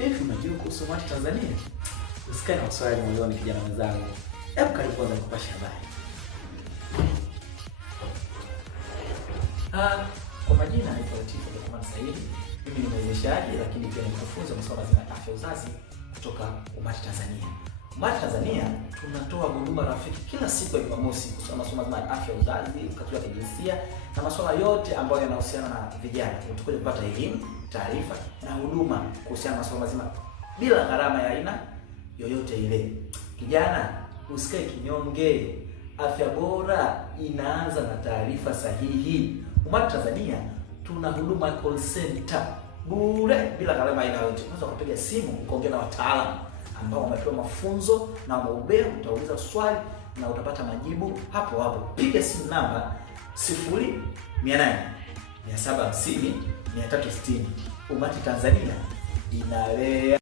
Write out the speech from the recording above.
Hivi unajua kuhusu Umati Tanzania? Usikae na maswali moyoni kijana mwenzangu. Hebu karibu kwanza nikupashe habari. Kwa majina naitwa Latifa Luqman Said. Mimi ni mwezeshaji lakini pia ni mkufunzi wa masuala ya afya uzazi kutoka Umati Tanzania. Umati Tanzania tunatoa huduma rafiki kila siku ya Jumamosi kuhusu masuala ya afya uzazi, ukatili wa kijinsia na masuala yote ambayo yanahusiana na vijana. Utakuja kupata elimu, taarifa na huduma kuhusiana na masuala mazima bila gharama ya aina yoyote ile. Kijana, usikae kinyonge. Afya bora inaanza na taarifa sahihi. Umati Tanzania tuna huduma ya call center bure bila gharama aina yoyote. Unaweza kupiga simu ukaongea na wataalamu ambao wamepewa mafunzo na wameubea, utauliza swali na utapata majibu hapo hapo. Piga simu namba 0800 750 360. Umati Tanzania inalea.